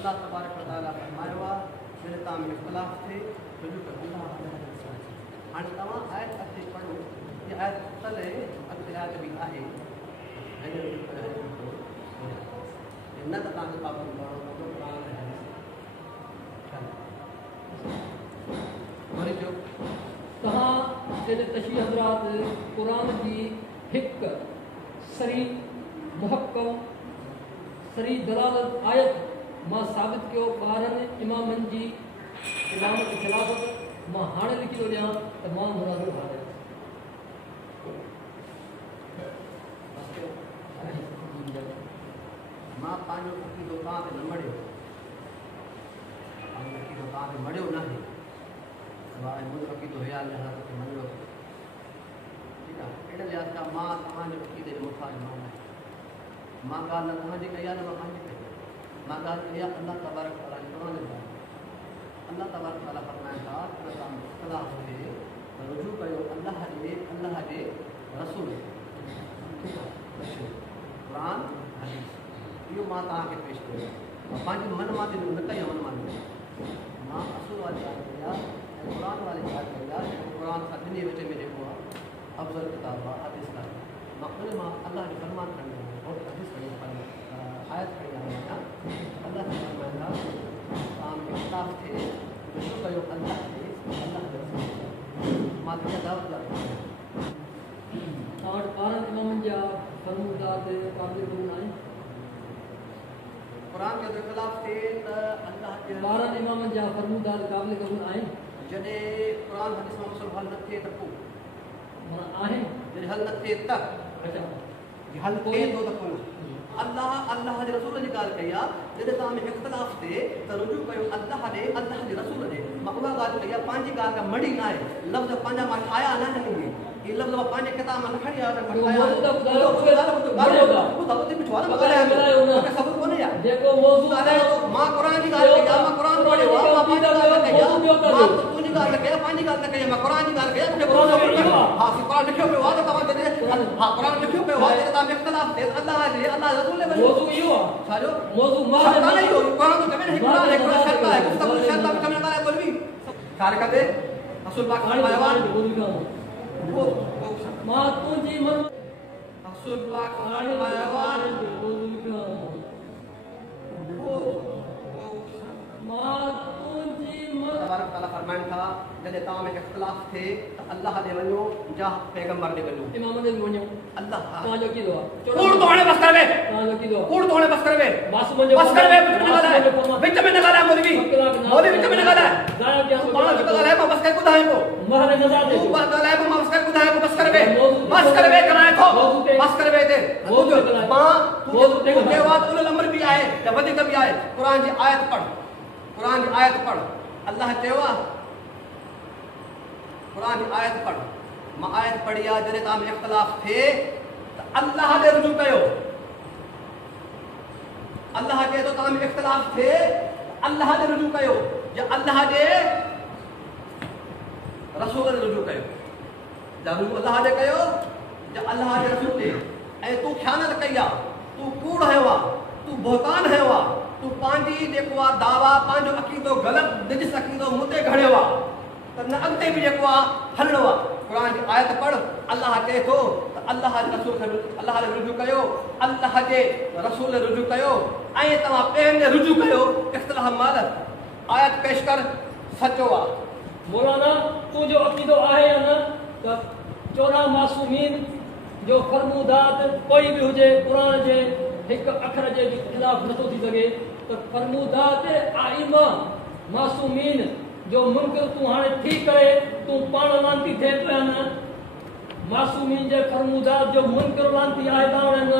अल्लाह तबारक व तआला फरमायो आहे जॾहिं तव्हां में इख़्तिलाफ़ थिए रुजू कयो अल्लाह हाणे तव्हां आयत अॻिते पढ़ो इहा आयत तले अॻिते आयत बि आहे न त तव्हांखे पाबंद करणो पवंदो वरी जो तव्हां जॾहिं तशरीह हज़रात क़ुरान जी हिकु सरी मुहकम सरी दलालत आयत मां साबित कयो ॿारनि इमामनि जी इमामत ख़िलाफ़त मां हाणे लिखी थो ॾियां त मां मुनाज़िर हारे मां पंहिंजो अक़ीदो तव्हां ते न मड़ियो पंहिंजो अक़ीदो तव्हां ते मड़ियो न आहे मुंहिंजो अक़ीदो हिया लिहाज़ ते मञियो ठीकु आहे अहिड़े लिहाज़ खां मां तव्हांजे अक़ीदे जो मुखालिफ़ न आहियां मां ॻाल्हि न तव्हांजी कई आहे न मां पंहिंजी कई मां ॻाल्हि कई आहे अल्लाह तबारक व तआला जी क़ुरान जी अल्लाह तबारक व तआला फरमाइनि था त तव्हां इख़्तिलाफ़ थिए त रुजू कयो अल्लाह जे रसूल क़ुरान हदीस इहो मां तव्हांखे पेश कयो मां पंहिंजी मन मां न कई मन मां मां असुल वारी ॻाल्हि कई आहे ऐं क़ुरान वारी ॻाल्हि कई आहे क़ुरान खां ॿिन्ही विच में जेको आहे अफ़ज़ल किताब आहे हदीस आहे मां उन मां अल्लाह जो फरमान खणी आयो और हदीस खणी आयत खणी आयो आहियां अल्लाह जो फरमान आहे तव्हां में इख़्तिलाफ़ थिए रुजू कयो अल्लाह जे रसूल मां तुंहिंजा दावत तव्हां वटि ॿारनि इमामनि जा फरमूदात क़ाबिल क़बूल आहिनि क़ुरान जो इख़्तिलाफ़ थिए त अल्लाह जे ॿारनि इमामनि जा फरमूदात क़ाबिल क़बूल आहिनि जॾहिं क़ुरान हदीस मां मसइलो हल न थिए त पोइ माना आहिनि जॾहिं हल न थिए त अच्छा हल थिए थो त कोन अल्लाह जे रसूल जी ॻाल्हि कई आहे जॾहिं तव्हां में इख़्तिलाफ़ थिए त रुजू कयो अल्लाह जे रसूल ॾे मां उहा ॻाल्हि कई आहे पंहिंजी ॻाल्हि खां मड़ी न आहे लफ़्ज़ पंहिंजा मां ठाहिया न आहिनि इहे लफ़्ज़ मां पंहिंजे किताब मां न खणी आयो मां क़ुरान जी ॻाल्हि कई आहे मां क़ुरान पढ़ियो आहे मां पंहिंजी ॻाल्हि न कई आहे मां तुंहिंजी ॻाल्हि न कई आहे पंहिंजी ॻाल्हि न कई आहे मां क़ुरान जी ॻाल्हि कई आहे हा क़ुरान लिखियो पियो आहे त तव्हां जॾहिं हा क़ुरान लिखियो पियो आहे जॾहिं तव्हां में इख़्तिलाफ़ थिए अल्लाह रसूल ॾे वञो इहो आहे छाजो मौज़ू क़ुरान जो चवे न हिकु शर्त आहे गुफ़्तगू शर्त में कम न करे कोई बि छा लिखंदे रसूल पाक फरमायो आहे मां तुंहिंजी मन रसूल पाक फरमायो आहे तबारक तआला फरमाइनि था जॾहिं तव्हां में इख़्तिलाफ़ थिए त अल्लाह ॾे वञो जा पैगंबर ॾे वञो इमाम ॾे वञो अल्लाह तव्हांजो कीदो आहे कूड़ तो हाणे बस कर वे तव्हांजो कीदो आहे कूड़ तो हाणे बस कर वे मासूम जो बस कर वे विच में न ॻाल्हाए मौलवी विच में न ॻाल्हाए गायब क्या पाण जो ॻाल्हाए मां बस कर ॿुधाए पोइ महर नज़र दे तूं बस ॻाल्हाए पोइ मां बस कर ॿुधाए पोइ बस कर वे कराए थो बस कर वे ते मां तूं बात उल अमर बि आहे या वधीक बि आहे क़ुरान जी आयत पढ़ अल्लाह चयो आहे क़ुरान जी आयत पढ़ मां आयत पढ़ी आहे जॾहिं तव्हां में इख़्तिलाफ़ थिए त अल्लाह ॾे रुजू कयो अल्लाह चए थो तव्हां में इख़्तिलाफ़ थिए अल्लाह ॾे रुजू कयो या अल्लाह जे रसूल ॾे रुजू कयो या रुजू अल्लाह ॾे कयो या अल्लाह जे रसूल ॾे ऐं तूं ख़यानत कई आहे तूं कूड़ हयो आहे तूं बहतान हयो आहे तूं पंहिंजी जेको आहे दावा पंहिंजो अक़ीदो ग़लति निजिस अक़ीदो मुते घड़ियो आहे त न अॻिते बि जेको आहे हलणो आहे क़ुरान जी आयत पढ़ अल्लाह चए थो त अल्लाह जे रसूल खे अल्लाह ॾे रुजू कयो अल्लाह जे रसूल ॾे रुजू कयो ऐं तव्हां ॿियनि ॾे रुजू कयो इख़्तिलाफ़ महिल आयत पेश कर सचो आहे मौलाना तुंहिंजो अक़ीदो आहे या न त 14 मासूमीन जो फरमूदात कोई बि हुजे क़ुरान जे हिकु अखर जे ख़िलाफ़ नथो थी सघे त फरमूदात आइमा मासूमीन जो मुनकर तूं हाणे थी करे तूं पाण लांती थिए पिया न मासूमीन जे फरमूदात जो मुनकर लांती आहे तव्हां न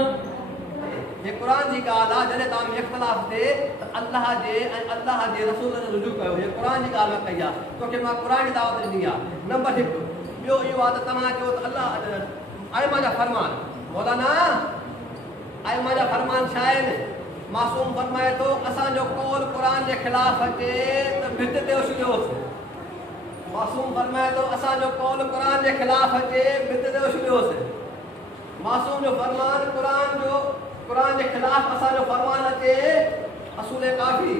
ये क़ुरान जी ॻाल्हि आहे जॾहिं तव्हां में इख़्तिलाफ़ थिए त अल्लाह जे रसूल ॾे रुजू कयो हीअ क़ुरान जी ॻाल्हि मां कई आहे तोखे मां क़ुरान जी दावत ॾिनी आहे नंबर 1 ॿियो इहो आहे त तव्हां चयो त अल्लाह आइमा जा फरमान मौलाना आइमा जा फरमान छा आहिनि मासूम फरमाए थो असांजो कौल क़ुरान जे ख़िलाफ़ अचे त भित ते उछलियोसि मासूम फरमाए थो असांजो कौल क़ुरान जे ख़िलाफ़ अचे भित ते उछलियोसि मासूम जो फरमान क़ुरान जे ख़िलाफ़ असांजो फरमान अचे असूल काफ़ी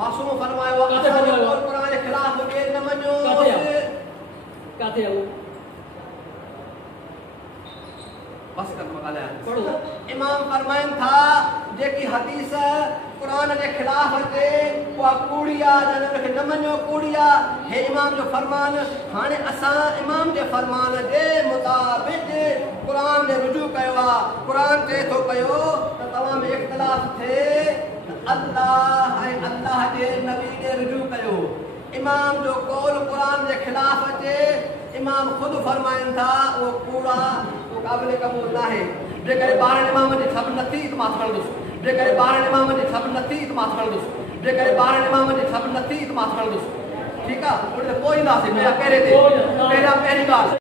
मासूम फरमायो काथे फरमायो? क़ुरान जे ख़िलाफ़ हुजे न मञो काथे आहे? काथे आहे उहो? बस कर ॻाल्हायां पढ़ो। इमाम फरमाइनि था जेकी हदीस क़ुरान जे ख़िलाफ़ हुजे उहा कूड़ी आहे न उनखे न मञो कूड़ी आहे हे इमाम जो फरमान हाणे असां इमाम जे फरमान जे मुताबिक़ क़ुरान ॾे रुजू कयो आहे क़ुरान चए थो पियो त तव्हां में इख़्तिलाफ़ थिए अल्लाह ऐं अल्लाह जे नबी ॾे रुजू कयो इमाम जो कौल क़ुरान जे ख़िलाफ़ अचे इमाम ख़ुदि फरमाइनि था उहो कूड़ा उहो क़ाबिल क़बूल न आहे जेकॾहिं ॿारनि इमाम जी छब नथी त मां खणंदुसि जेकॾहिं ॿारनि इमाम जी छब नथी त मां खणंदुसि जेकॾहिं ॿारनि इमाम जी छब नथी त मां खणंदुसि ठीकु आहे उन ते पोइ ईंदासीं पहिरियां पहिरीं ॻाल्हि